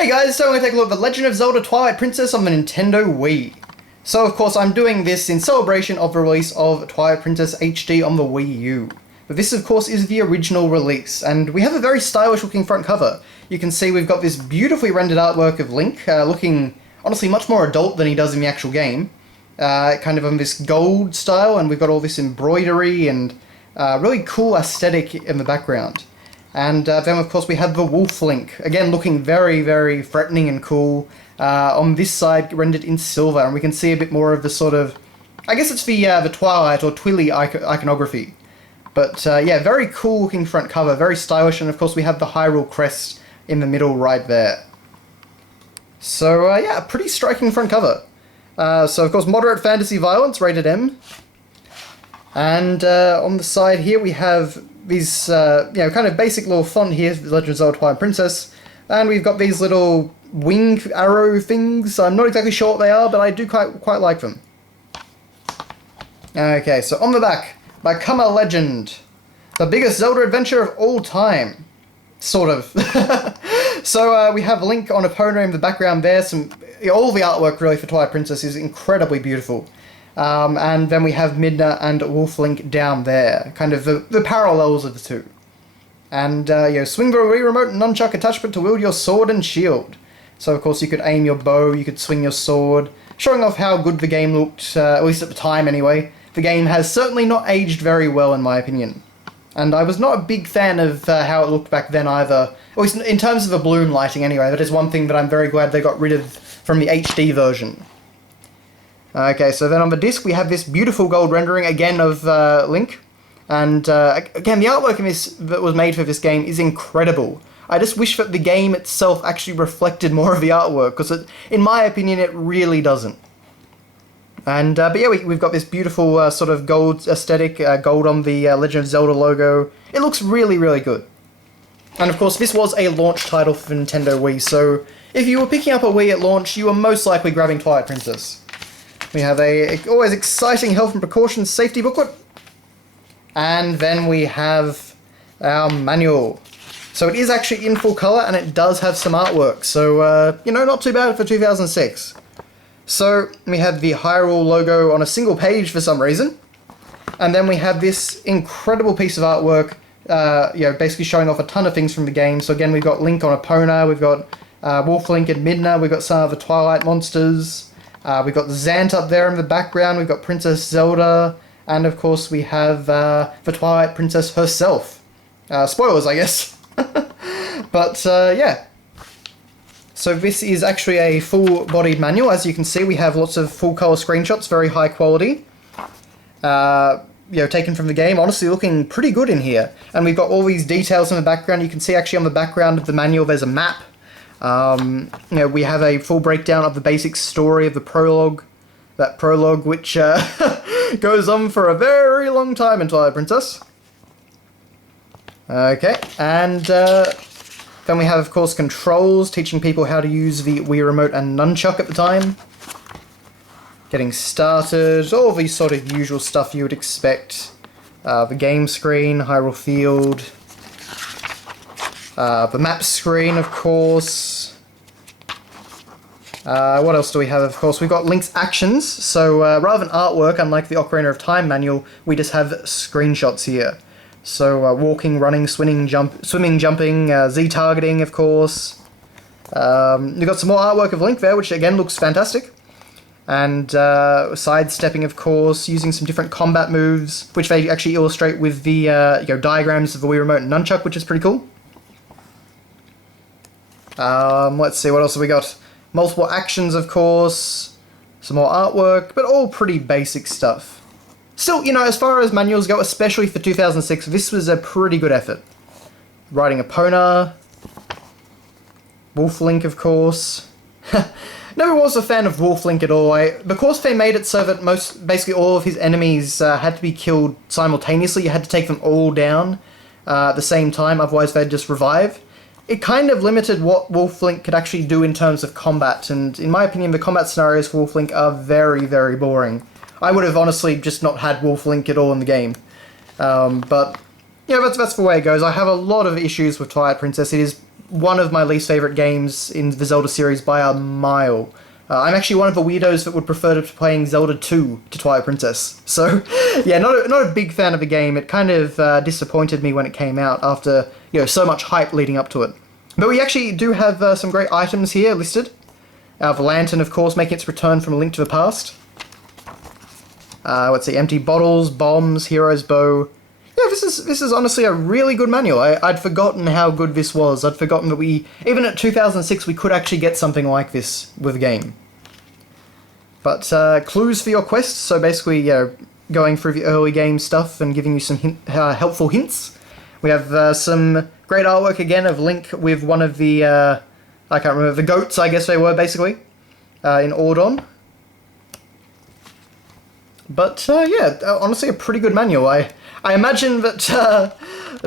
Hey guys, so I'm going to take a look at The Legend of Zelda Twilight Princess on the Nintendo Wii. So of course I'm doing this in celebration of the release of Twilight Princess HD on the Wii U. But this of course is the original release, and we have a very stylish looking front cover. You can see we've got this beautifully rendered artwork of Link, looking honestly much more adult than he does in the actual game. Kind of on this gold style, and we've got all this embroidery and really cool aesthetic in the background. And then of course we have the Wolf Link, again looking very, very threatening and cool. On this side rendered in silver, and we can see a bit more of the sort of, I guess it's the Twilight or Twilly iconography. But yeah, very cool looking front cover, very stylish, and of course we have the Hyrule crest in the middle right there. So yeah, a pretty striking front cover. So of course moderate fantasy violence, rated M. And on the side here we have these, kind of basic little font here, The Legend of Zelda Twilight Princess. And we've got these little wing arrow things. I'm not exactly sure what they are, but I do quite like them. Okay, so on the back, Become a Legend. The biggest Zelda adventure of all time. Sort of. So we have Link on Epona in the background there. All the artwork really for Twilight Princess is incredibly beautiful. And then we have Midna and Wolf Link down there. Kind of the parallels of the two. And, swing the Wii Remote and nunchuck attachment to wield your sword and shield. So, of course, you could aim your bow, you could swing your sword, showing off how good the game looked, at least at the time anyway. The game has certainly not aged very well, in my opinion. And I was not a big fan of how it looked back then either. At least in terms of the bloom lighting anyway. That is one thing that I'm very glad they got rid of from the HD version. Okay, so then on the disc we have this beautiful gold rendering, again, of Link. And again, the artwork in this that was made for this game is incredible. I just wish that the game itself actually reflected more of the artwork, because in my opinion it really doesn't. And but yeah, we've got this beautiful sort of gold aesthetic, gold on the Legend of Zelda logo. It looks really, really good. And of course this was a launch title for Nintendo Wii, so if you were picking up a Wii at launch, you were most likely grabbing Twilight Princess. We have a always exciting health and precautions safety booklet. And then we have our manual. So it is actually in full colour, and it does have some artwork. So, not too bad for 2006. So we have the Hyrule logo on a single page for some reason. And then we have this incredible piece of artwork, basically showing off a ton of things from the game. So again, we've got Link on Epona, we've got Wolf Link and Midna, we've got some of the Twilight monsters. We've got Zant up there in the background, we've got Princess Zelda. And of course we have the Twilight Princess herself. Spoilers, I guess. But yeah. So this is actually a full-bodied manual. As you can see, we have lots of full-color screenshots, very high quality. Taken from the game. Honestly, looking pretty good in here. And we've got all these details in the background. You can see actually on the background of the manual there's a map. We have a full breakdown of the basic story of the prologue. That prologue which goes on for a very long time in Twilight Princess. Okay, and then we have, of course, controls, teaching people how to use the Wii Remote and nunchuck at the time. Getting started, all the sort of usual stuff you would expect. The game screen, Hyrule Field. The map screen, of course. What else do we have? Of course, we've got Link's actions. So rather than artwork, unlike the Ocarina of Time manual, we just have screenshots here. So walking, running, swimming, jumping, Z targeting, of course. We've got some more artwork of Link there, which again looks fantastic. And sidestepping, of course, using some different combat moves, which they actually illustrate with the diagrams of the Wii Remote and nunchuck, which is pretty cool. Let's see, what else have we got? Multiple actions, of course, some more artwork, but all pretty basic stuff. Still, as far as manuals go, especially for 2006, this was a pretty good effort. Riding Epona, Wolf Link, of course. Never was a fan of Wolf Link at all. Because they made it so that basically all of his enemies had to be killed simultaneously, you had to take them all down at the same time, otherwise they'd just revive. It kind of limited what Wolf Link could actually do in terms of combat, and in my opinion, the combat scenarios for Wolf Link are very, very boring. I would have honestly just not had Wolf Link at all in the game. But, that's the way it goes. I have a lot of issues with Twilight Princess. It is one of my least favourite games in the Zelda series by a mile. I'm actually one of the weirdos that would prefer to playing Zelda 2 to Twilight Princess. So, yeah, not a big fan of the game. It kind of disappointed me when it came out after, so much hype leading up to it. But we actually do have some great items here listed. The lantern, of course, making its return from A Link to the Past. Let's see, empty bottles, bombs, hero's bow. Yeah, this is honestly a really good manual. I'd forgotten how good this was. I'd forgotten that even at 2006, we could actually get something like this with a game. But clues for your quests, so basically, going through the early game stuff and giving you some helpful hints. We have some great artwork again of Link with one of the, I can't remember, the goats, I guess they were, basically, in Ordon. But, yeah, honestly a pretty good manual. I imagine that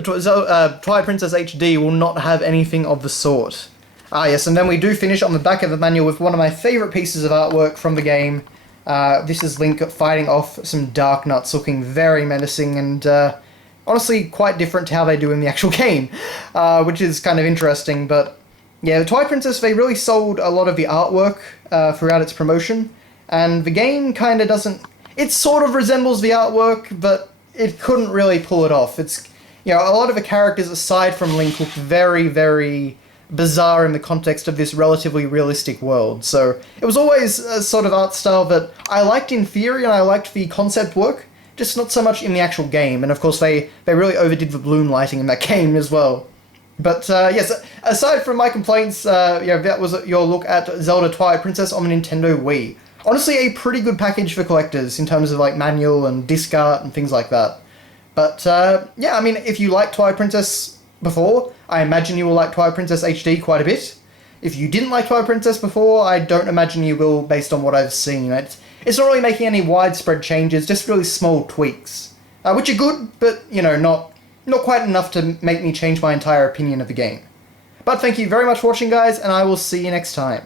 Twilight Princess HD will not have anything of the sort. Ah, yes, and then we do finish on the back of the manual with one of my favourite pieces of artwork from the game. This is Link fighting off some Dark Nuts, looking very menacing and honestly quite different to how they do in the actual game, which is kind of interesting. But yeah, the Twilight Princess, they really sold a lot of the artwork throughout its promotion, and the game kind of doesn't... It sort of resembles the artwork, but it couldn't really pull it off. It's, a lot of the characters aside from Link look very, very bizarre in the context of this relatively realistic world. So it was always a sort of art style that I liked in theory and I liked the concept work, just not so much in the actual game. And of course they really overdid the bloom lighting in that game as well. But yes, aside from my complaints, that was your look at Zelda Twilight Princess on the Nintendo Wii. Honestly, a pretty good package for collectors in terms of like manual and disc art and things like that. But yeah, I mean, if you liked Twilight Princess before, I imagine you will like Twilight Princess HD quite a bit. If you didn't like Twilight Princess before, I don't imagine you will based on what I've seen. It's not really making any widespread changes, just really small tweaks. Which are good, but, not quite enough to make me change my entire opinion of the game. But thank you very much for watching, guys, and I will see you next time.